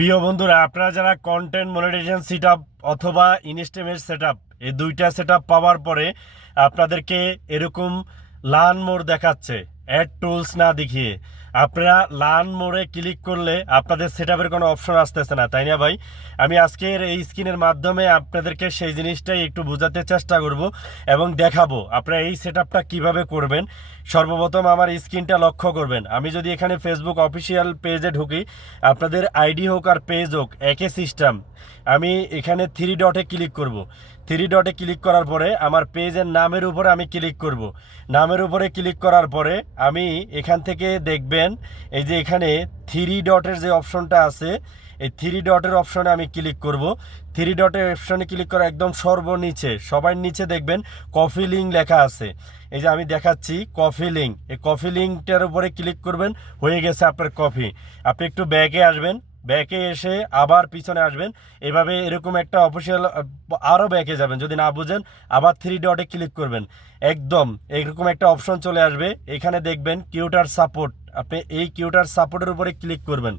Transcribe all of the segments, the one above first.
প্রিয় বন্ধুরা, আপনারা যারা কন্টেন্ট মনিটাইজেশন সেট অথবা ইনস্টেমের সেট এই দুইটা সেট পাওয়ার পরে আপনাদেরকে এরকম লার্ন মোড় দেখাচ্ছে। অ্যাড টুলস না দেখিয়ে। আপনারা লান মোড়ে ক্লিক করলে আপনাদের সেট কোনো অপশন আসতেছে না, তাই না ভাই? আমি আজকের এই স্ক্রিনের মাধ্যমে আপনাদেরকে সেই জিনিসটাই একটু বোঝাতে চেষ্টা করব এবং দেখাবো আপনারা এই সেট আপটা কীভাবে করবেন। সর্বপ্রথম আমার স্ক্রিনটা লক্ষ্য করবেন। আমি যদি এখানে ফেসবুক অফিসিয়াল পেজে ঢুকি, আপনাদের আইডি হোক আর পেজ হোক একই সিস্টেম আমি এখানে থ্রি ডটে ক্লিক করব। থ্রি ডটে ক্লিক করার পরে আমার পেজের নামের উপরে আমি ক্লিক করব। নামের উপরে ক্লিক করার পরে আমি এখান থেকে দেখবেন এই যে এখানে থ্রি ডটের যে অপশনটা আছে, এই থ্রি ডটের অপশনে আমি ক্লিক করব। থ্রি ডটের অপশনে ক্লিক করা একদম সর্বনিচে, সবার নিচে দেখবেন কফি লিঙ্ক লেখা আছে। এই যে আমি দেখাচ্ছি কফি লিঙ্ক এই কফি লিঙ্কটার উপরে ক্লিক করবেন, হয়ে গেছে আপনার কফি আপনি একটু ব্যাগে আসবেন ব্যাকে এসে আবার পিছনে আসবেন। এভাবে এরকম একটা অফিসিয়াল আরও ব্যাকে যাবেন। যদি না বুঝেন, আবার থ্রি ডটে ক্লিক করবেন। একদম এরকম একটা অপশন চলে আসবে। এখানে দেখবেন কিউটার সাপোর্ট আপনি এই কিউটার সাপোর্টের উপরে ক্লিক করবেন।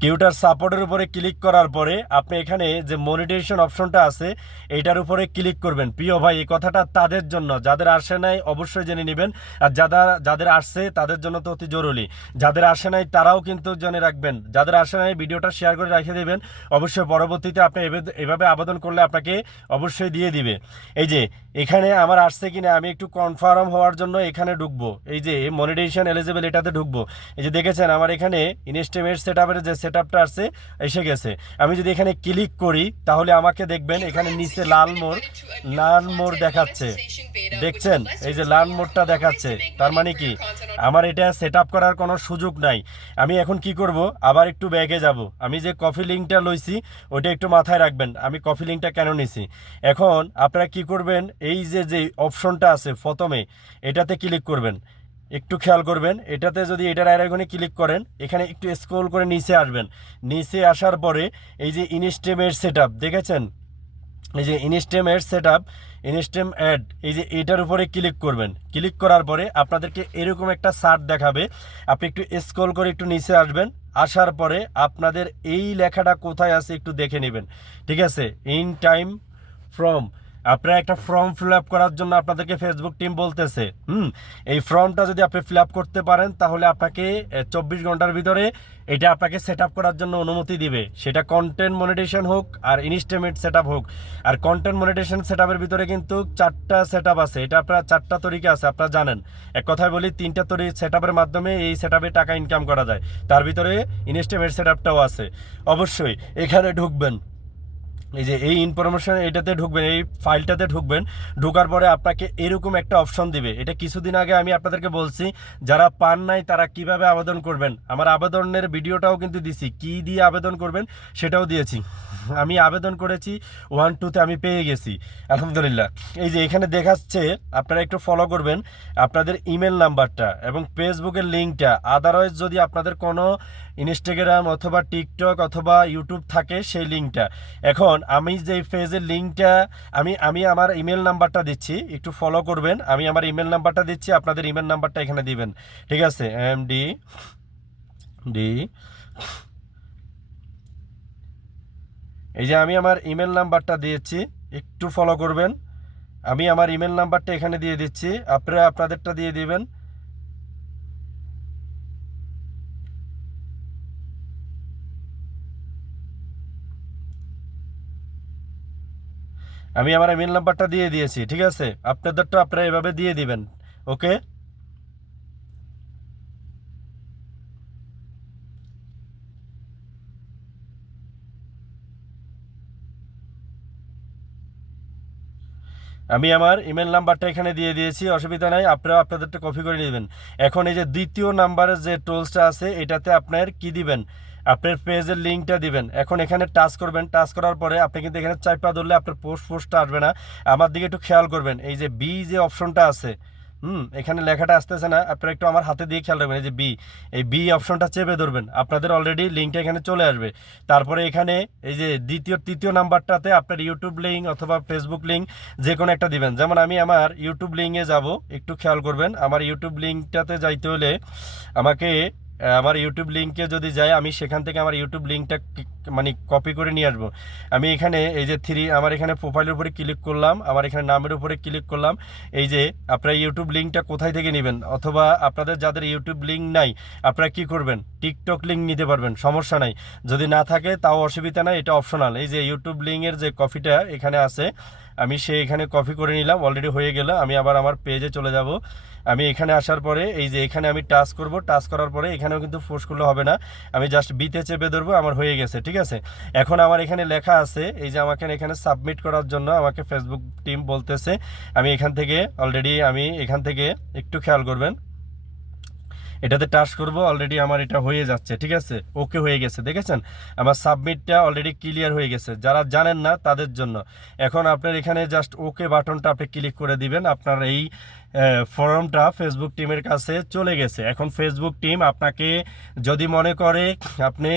কিউটার সাপোর্টের উপরে ক্লিক করার পরে আপনি এখানে যে মনিটাইজেশন অপশনটা আছে এইটার উপরে ক্লিক করবেন। প্রিয় ভাই, এই কথাটা তাদের জন্য। যাদের আসে নাই, অবশ্যই জেনে নেবেন। আর যারা যাদের আসছে, তাদের জন্য তো অতি জরুরি। যাদের আসে নাই, তারাও কিন্তু জেনে রাখবেন। যাদের আসে নাই, ভিডিওটা শেয়ার করে রেখে দেবেন। অবশ্যই পরবর্তীতে আপনি এভাবে- আবেদন করলে আপনাকে অবশ্যই দিয়ে দিবে। এই যে, এখানে আমার আসছে কিনা, আমি একটু কনফার্ম হওয়ার জন্য এখানে ঢুকবো। এই যে, মনিটাইজেশন এলিজিবল এটাতে ঢুকবো। এই যে, দেখেছেন, আমার এখানে ইনস্টিমেট সেট আপের যে সেট আপটা আসছে এসে গেছে। আমি যদি এখানে ক্লিক করি, তাহলে আমাকে দেখবেন এখানে নিচে লাল মোড় লাল মোড় দেখাচ্ছে। দেখছেন? এই যে লাল মোড়টা দেখাচ্ছে। তার মানে কি? আমার এটা সেট আপ করার কোনো সুযোগ নাই। আমি এখন কি করব? আবার একটু ব্যাগে যাব। আমি যে কফি লিঙ্কটা লইছি ওটা একটু মাথায় রাখবেন। আমি কফি লিঙ্কটা কেন নিছি? এখন আপনারা কি করবেন? এই যে যে অপশনটা আছে প্রথমে, এটাতে ক্লিক করবেন। একটু খেয়াল করবেন, এটাতে যদি এটার আরেকখানে ক্লিক করেন, এখানে একটু স্ক্রল করে নিচে আসবেন। নিচে আসার পরে এই যে ইনস্টেমের সেট দেখেছেন? এই যে ইনস্টেমের সেট আপ ইনস্টেম অ্যাড এই যে এটার উপরে ক্লিক করবেন। ক্লিক করার পরে আপনাদেরকে এরকম একটা সার্ট দেখাবে। আপনি একটু স্ক্রল করে একটু নিচে আসবেন। আসার পরে আপনাদের এই লেখাটা কোথায় আছে একটু দেখে নেবেন। ঠিক আছে? ইন টাইম ফ্রম আপনারা একটা ফর্ম ফিল আপ করার জন্য আপনাদেরকে ফেসবুক টিম বলতেছে, হুম? এই ফর্মটা যদি আপনি ফিল আপ করতে পারেন, তাহলে আপনাকে চব্বিশ ঘণ্টার ভিতরে এটা আপনাকে সেট আপ করার জন্য অনুমতি দিবে। সেটা কন্টেন্ট মনিটেশন হোক আর ইনস্টেমেট সেট আপ হোক। আর কন্টেন্ট মনিটেশন সেট আপের ভিতরে কিন্তু চারটা সেট আপ আছে। এটা আপনার চারটা তরিকা আছে, আপনারা জানেন। এক কথায় বলি, তিনটা তরি সেট আপের মাধ্যমে এই সেট আপে টাকা ইনকাম করা যায়। তার ভিতরে ইনস্টেমেট সেট আছে। অবশ্যই, এখানে ঢুকবেন। এই যে এই ইনফরমেশন এটাতে ঢুকবেন, এই ফাইলটাতে ঢুকবেন, ঢোকার পরে আপনাকে এরকম একটা অপশন দিবে। এটা কিছুদিন আগে আমি আপনাদেরকে বলছি, যারা পান নাই তারা কীভাবে আবেদন করবেন? আমার আবেদনের ভিডিওটাও কিন্তু দিছি, কি দিয়ে আবেদন করবেন সেটাও দিয়েছি। আমি আবেদন করেছি ওয়ান টুতে আমি পেয়ে গেছি, আলহামদুলিল্লাহ। এই যে এখানে দেখাচ্ছে, আপনারা একটু ফলো করবেন, আপনাদের ইমেল নাম্বারটা এবং ফেসবুকের লিঙ্কটা আদারওয়াইজ যদি আপনাদের কোনো ইনস্টাগ্রাম অথবা টিকটক অথবা ইউটিউব থাকে, সেই লিঙ্কটা এখন আমি যে পেজের লিঙ্কটা, আমি আমি আমার ইমেল নাম্বারটা দিচ্ছি, একটু ফলো করবেন। আমি আমার ইমেল নাম্বারটা দিচ্ছি, আপনাদের ইমেল নাম্বারটা এখানে দিবেন। ঠিক আছে? এম ডি ডি এই যে আমি আমার ইমেল নাম্বারটা দিয়েছি, একটু ফলো করবেন। আমি আমার ইমেল নাম্বারটা এখানে দিয়ে দিচ্ছি। আপনারা, আপনাদেরটা দিয়ে দিবেন। আমি আমার ইমেল নাম্বারটা দিয়ে দিয়েছি, ঠিক আছে? আপনাদেরটা আপনারা এভাবে দিয়ে দিবেন, ওকে? আমি আমার ইমেল নাম্বারটা এখানে দিয়ে দিয়েছি, অসুবিধা নাই আপনারা আপনাদেরটা কপি করে নেবেন। এখন এই যে দ্বিতীয় নাম্বারের যে টোলসটা আছে, এটাতে আপনার কি দিবেন? আপনার পেজের লিঙ্কটা দিবেন। এখন এখানে টাচ করবেন। টাচ করার পরে আপনি কিন্তু এখানে চাইপা ধরলে আপনার পোস্ট পোস্টটা আসবে না। আমার দিকে একটু খেয়াল করবেন। এই যে বি যে অপশনটা আছে, হুম, এখানে লেখাটা আসতেছে না। আপনারা একটু আমার হাতে দিয়ে খেয়াল রাখবেন। এই যে বি এই বি অপশনটা চেপে ধরবেন। আপনাদের অলরেডি লিঙ্কটা এখানে চলে আসবে। তারপরে এখানে এই যে দ্বিতীয়, তৃতীয় নাম্বারটাতে আপনার ইউটিউব লিঙ্ক অথবা ফেসবুক লিঙ্ক যে কোনো একটা দিবেন। যেমন আমি আমার ইউটিউব লিঙ্কে যাব। একটু খেয়াল করবেন। আমার ইউটিউব লিঙ্কটাতে যাইতে হলে আমাকে আমার ইউটিউব লিঙ্কে যদি যাই, আমি সেখান থেকে আমার ইউটিউব লিঙ্কটা মানে কপি করে নিয়ে আসব। আমি এখানে এই যে থ্রি আমার এখানে প্রোফাইলের উপরে ক্লিক করলাম, আমার এখানে নামের উপরে ক্লিক করলাম। এই যে আপনারা ইউটিউব লিঙ্কটা কোথায় থেকে নেবেন? অথবা আপনাদের যাদের ইউটিউব লিঙ্ক নাই, আপনারা কি করবেন? টিকটক লিঙ্ক নিতে পারবেন, সমস্যা নাই। যদি না থাকে, তাও অসুবিধা নাই, এটা অপশনাল এই যে ইউটিউব লিঙ্কের যে কপিটা এখানে আছে আমি সে এখানে কপি করে নিলাম অলরেডি হয়ে গেল, আমি আবার আমার পেজে চলে যাব। আমি এখানে আসার পরে, এই যে এখানে আমি টাচ করব টাচ করার পরে এখানেও কিন্তু ফোর্স করলে হবে না। আমি জাস্ট বিতে চেপে ধরবো, আমার হয়ে গেছে, ঠিক আছে? এখন আমার এখানে লেখা আছে, এই যে আমাকে এখানে সাবমিট করার জন্য আমাকে ফেসবুক টিম বলতেছে, আমি এখান থেকে অলরেডি আমি এখান থেকে একটু খেয়াল করবেন। এটাতে টাচ করব অলরেডি আমার এটা হয়ে যাচ্ছে, ঠিক আছে? ওকে হয়ে গেছে, দেখেছেন? আমার সাবমিটটা অলরেডি ক্লিয়ার হয়ে গেছে। যারা জানেন না, তাদের জন্য। এখন আপনার এখানে জাস্ট ওকে বাটনটা আপনি ক্লিক করে দিবেন। আপনার এই ফর্মটা ফেসবুক টিমের কাছে চলে গেছে। এখন ফেসবুক টিম আপনাকে যদি মনে করে আপনি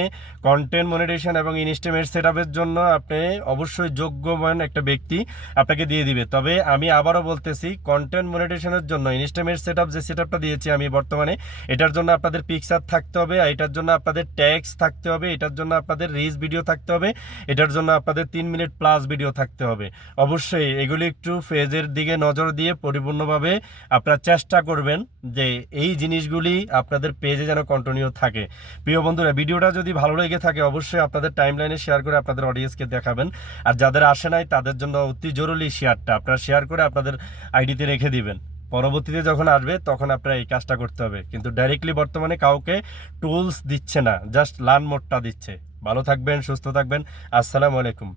কন্টেন্ট মনিটেশন এবং ইনস্টিমেট সেট জন্য আপনি অবশ্যই যোগ্যমান একটা ব্যক্তি আপনাকে দিয়ে দিবে। তবে আমি আবারও বলতেছি কন্টেন্ট মনিটেশনের জন্য ইনস্টিমেট সেট যে সেট দিয়েছি আমি বর্তমানে, এটার জন্য আপনাদের পিকচার থাকতে হবে এটার জন্য আপনাদের ট্যাক্স থাকতে হবে, এটার জন্য আপনাদের রিচ ভিডিও থাকতে হবে, এটার জন্য আপনাদের তিন মিনিট প্লাস ভিডিও থাকতে হবে। অবশ্যই এগুলি একটু ফেজের দিকে নজর দিয়ে পরিপূর্ণভাবে আপনারা চেষ্টা করবেন যে এই জিনিসগুলি আপনাদের পেজে যেন কন্টিনিউ থাকে। প্রিয় বন্ধুরা, ভিডিওটা যদি ভালো লেগে থাকে, অবশ্যই আপনাদের টাইম লাইনে শেয়ার করে আপনাদের অডিয়েন্সকে দেখাবেন। আর যাদের আসে নাই, তাদের জন্য অতি জরুরি শেয়ারটা আপনারা শেয়ার করে আপনাদের আইডিতে রেখে দিবেন। পরবর্তীতে যখন আসবে, তখন আপনারা এই কাজটা করতে হবে। কিন্তু ডাইরেক্টলি বর্তমানে কাউকে টুলস দিচ্ছে না জাস্ট লার্ন মোডটা দিচ্ছে। ভালো থাকবেন, সুস্থ থাকবেন। আসসালামু আলাইকুম।